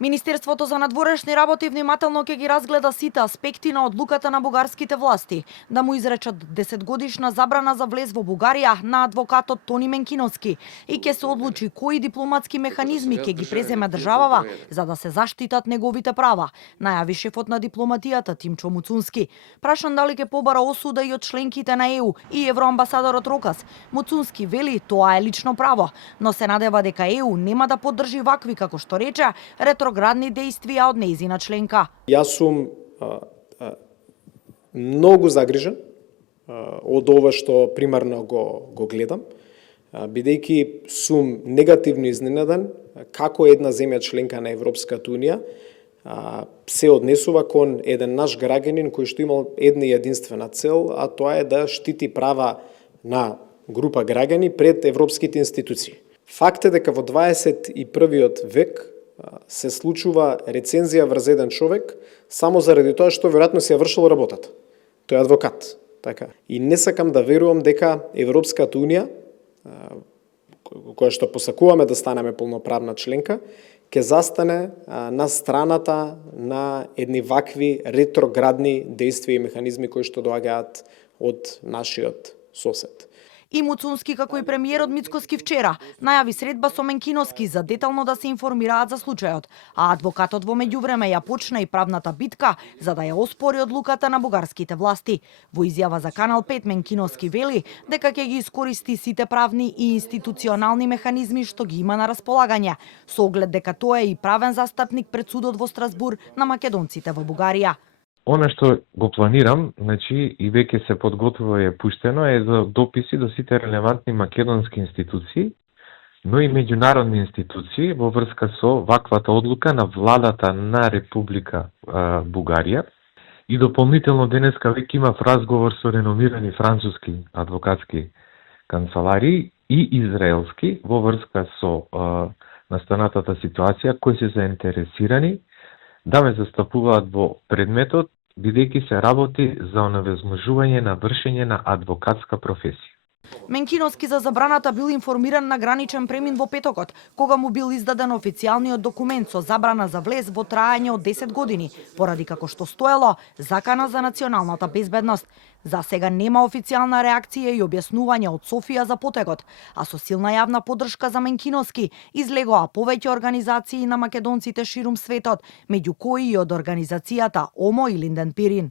Министерството за надворешни работи внимателно ќе ги разгледа сите аспекти на одлуката на бугарските власти да му изречат 10-годишна забрана за влез во Бугарија на адвокатот Тони Менкиновски и ќе се одлучи кои дипломатски механизми ќе ги преземе државава за да се заштитат неговите права, најави шефот на дипломатијата Тимчо Муцунски. Прашан дали ќе побара осуда и од членките на ЕУ и евроамбасадорот Рокас, Муцунски вели тоа е лично право, но се надева дека ЕУ нема да поддржи вакви, како што рече, ретроградни действија од нејзина членка. Јас сум многу загрижен од ова што примарно го гледам, бидејќи сум негативно изненаден како една земја членка на Европската унија се однесува кон еден наш граѓанин кој што имал една и единствена цел, а тоа е да штити права на група граѓани пред европските институции. Факт е дека во 21. век се случува рецензија врз еден човек само заради тоа што веројатно си ја вршил работата. Тој е адвокат, така. И не сакам да верувам дека Европската унија, која што посакуваме да станеме полноправна членка, ќе застане на страната на едни вакви ретроградни действија и механизми кои што доаѓаат од нашиот сосед. И Муцунски, како и премиерот Мицкоски вчера, најави средба со Менкиновски за детално да се информираат за случајот, а адвокатот во меѓувреме ја почна и правната битка за да ја оспори одлуката на бугарските власти. Во изјава за Канал 5 Менкиновски вели дека ќе ги искористи сите правни и институционални механизми што ги има на располагање, со оглед дека тоа е и правен застапник пред судот во Страсбур на македонците во Бугарија. Она што го планирам, значи и веќе се подготвува и е пуштено, е за дописи до сите релевантни македонски институции, но и меѓународни институции во врска со ваквата одлука на владата на Република Бугарија. И дополнително денеска веќе имав разговор со реномирани француски адвокатски канцеларии и израелски во врска со настанатата ситуација, кои се заинтересирани да ме застапуваат во предметот, бидејќи се работи за оневозможување на вршење на адвокатска професија. Менкиновски за забраната бил информиран на граничен премин во петокот, кога му бил издаден официјалниот документ со забрана за влез во траење од 10 години, поради како што стоело закана за националната безбедност. За сега нема официјална реакција и објаснување од Софија за потегот, а со силна јавна поддршка за Менкиновски излегоа повеќе организации на македонците ширум светот, меѓу кои и од организацијата ОМО и Линден Пирин.